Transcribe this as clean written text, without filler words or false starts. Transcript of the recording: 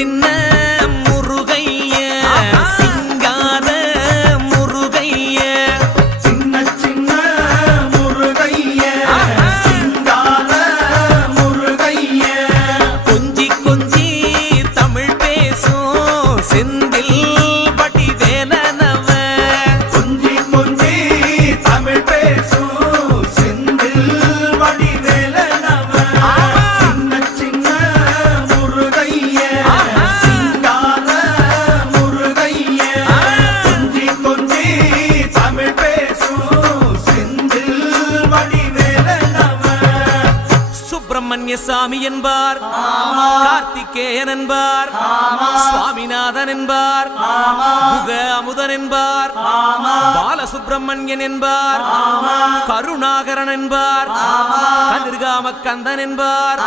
சின்ன முருகைய சிங்கார முருகைய சின்ன சின்ன முருகைய சிங்கார முருகைய கொஞ்சி கொஞ்சி தமிழ் பேசும் செந்தில் வடிவேலனவ கொஞ்சி கொஞ்சி தமிழ் பேசும் செந்தில் வடிவேலனவ சின்ன சின்ன முருகைய சிங்கார முருகைய கொஞ்சி கொஞ்சி தமிழ் பேசும் செந்தில் வடிவேலனவ சுப்பிரமணிய சாமி என்பார், கார்த்திகேயன் என்பார், சுவாமிநாதன் என்பார், முக அமுதன் என்பார், பாலசுப்பிரமணியன் என்பார், கருணாகரன் என்பார், கதிர்காம கந்தன் என்பார்.